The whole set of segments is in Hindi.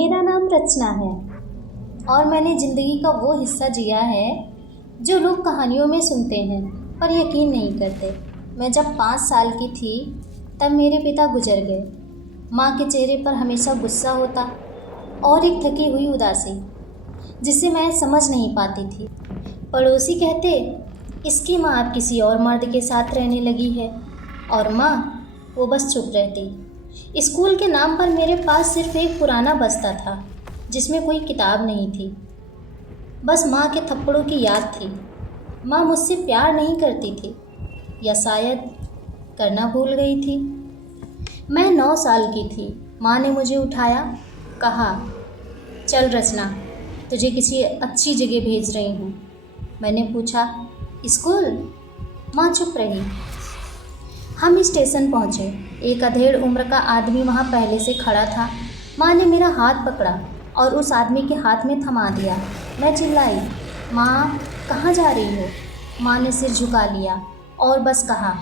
मेरा नाम रचना है और मैंने ज़िंदगी का वो हिस्सा जिया है जो लोग कहानियों में सुनते हैं पर यकीन नहीं करते। मैं जब 5 साल की थी तब मेरे पिता गुजर गए। माँ के चेहरे पर हमेशा गुस्सा होता और एक थकी हुई उदासी जिसे मैं समझ नहीं पाती थी। पड़ोसी कहते, इसकी माँ अब किसी और मर्द के साथ रहने लगी है, और माँ वो बस चुप रहती। स्कूल के नाम पर मेरे पास सिर्फ एक पुराना बस्ता था जिसमें कोई किताब नहीं थी, बस माँ के थप्पड़ों की याद थी। माँ मुझसे प्यार नहीं करती थी या शायद करना भूल गई थी। मैं 9 साल की थी। माँ ने मुझे उठाया, कहा, चल रचना, तुझे किसी अच्छी जगह भेज रही हूँ। मैंने पूछा, स्कूल? माँ चुप रही। हम स्टेशन पहुँचे। एक अधेड़ उम्र का आदमी वहाँ पहले से खड़ा था। माँ ने मेरा हाथ पकड़ा और उस आदमी के हाथ में थमा दिया। मैं चिल्लाई, माँ कहाँ जा रही हो? माँ ने सिर झुका लिया और बस कहा,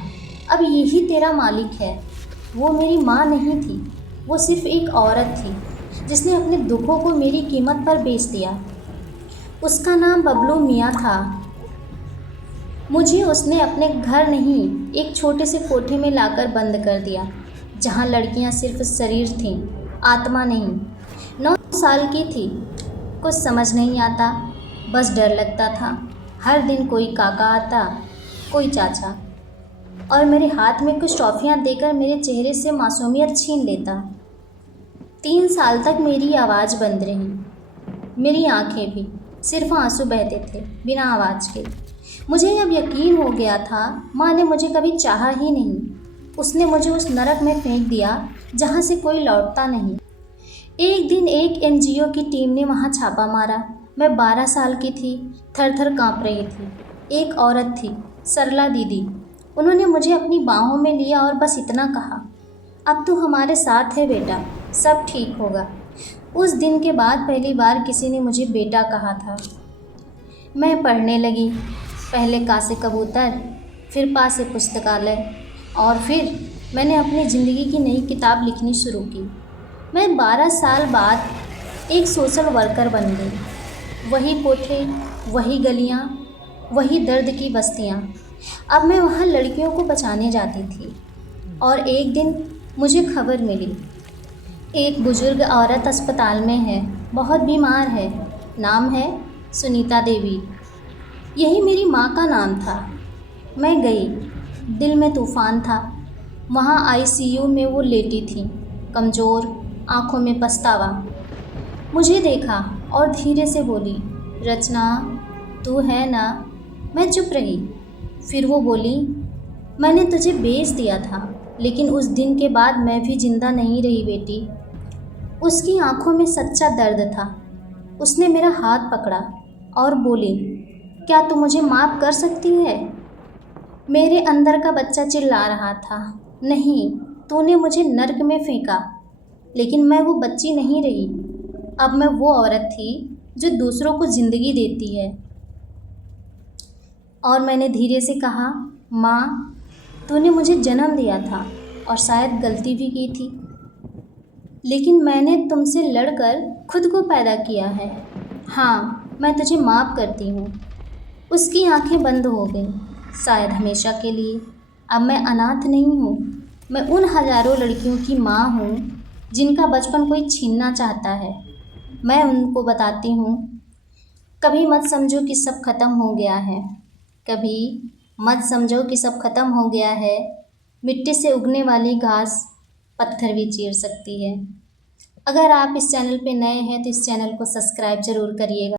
अब यही तेरा मालिक है। वो मेरी माँ नहीं थी, वो सिर्फ एक औरत थी जिसने अपने दुखों को मेरी कीमत पर बेच दिया। उसका नाम बबलू मियाँ था। मुझे उसने अपने घर नहीं, एक छोटे से कोठे में लाकर बंद कर दिया, जहाँ लड़कियाँ सिर्फ शरीर थीं, आत्मा नहीं। 9 साल की थी। कुछ समझ नहीं आता, बस डर लगता था। हर दिन कोई काका आता, कोई चाचा, और मेरे हाथ में कुछ टॉफ़ियाँ देकर मेरे चेहरे से मासूमियत छीन लेता। 3 साल तक मेरी आवाज़ बंद रही, मेरी आंखें भी, सिर्फ आंसू बहते थे बिना आवाज़ के। मुझे अब यकीन हो गया था, माँ ने मुझे कभी चाहा ही नहीं। उसने मुझे उस नरक में फेंक दिया जहाँ से कोई लौटता नहीं। एक दिन एक एनजीओ की टीम ने वहाँ छापा मारा। मैं 12 साल की थी, थर थर काँप रही थी। एक औरत थी, सरला दीदी। उन्होंने मुझे अपनी बाहों में लिया और बस इतना कहा, अब तू हमारे साथ है बेटा, सब ठीक होगा। उस दिन के बाद पहली बार किसी ने मुझे बेटा कहा था। मैं पढ़ने लगी, पहले का से कबूतर, फिर पा से पुस्तकालय, और फिर मैंने अपनी ज़िंदगी की नई किताब लिखनी शुरू की। मैं 12 साल बाद एक सोशल वर्कर बन गई। वही कोठे, वही गलियाँ, वही दर्द की बस्तियाँ। अब मैं वहाँ लड़कियों को बचाने जाती थी। और एक दिन मुझे खबर मिली, एक बुजुर्ग औरत अस्पताल में है, बहुत बीमार है। नाम है सुनीता देवी। यही मेरी माँ का नाम था। मैं गई, दिल में तूफ़ान था। वहाँ आईसीयू में वो लेटी थी, कमज़ोर, आँखों में पछतावा। मुझे देखा और धीरे से बोली, रचना, तू है ना? मैं चुप रही। फिर वो बोली, मैंने तुझे बेच दिया था, लेकिन उस दिन के बाद मैं भी जिंदा नहीं रही बेटी। उसकी आंखों में सच्चा दर्द था। उसने मेरा हाथ पकड़ा और बोली, क्या तू मुझे माफ़ कर सकती है? मेरे अंदर का बच्चा चिल्ला रहा था, नहीं, तूने मुझे नर्क में फेंका। लेकिन मैं वो बच्ची नहीं रही। अब मैं वो औरत थी जो दूसरों को ज़िंदगी देती है। और मैंने धीरे से कहा, माँ, तूने मुझे जन्म दिया था और शायद गलती भी की थी, लेकिन मैंने तुमसे लड़कर खुद को पैदा किया है। हाँ, मैं तुझे माफ़ करती हूँ। उसकी आंखें बंद हो गईं, शायद हमेशा के लिए। अब मैं अनाथ नहीं हूँ, मैं उन हज़ारों लड़कियों की माँ हूँ जिनका बचपन कोई छीनना चाहता है। मैं उनको बताती हूँ, कभी मत समझो कि सब ख़त्म हो गया है, कभी मत समझो कि सब ख़त्म हो गया है। मिट्टी से उगने वाली घास पत्थर भी चीर सकती है। अगर आप इस चैनल पे नए हैं तो इस चैनल को सब्सक्राइब ज़रूर करिएगा।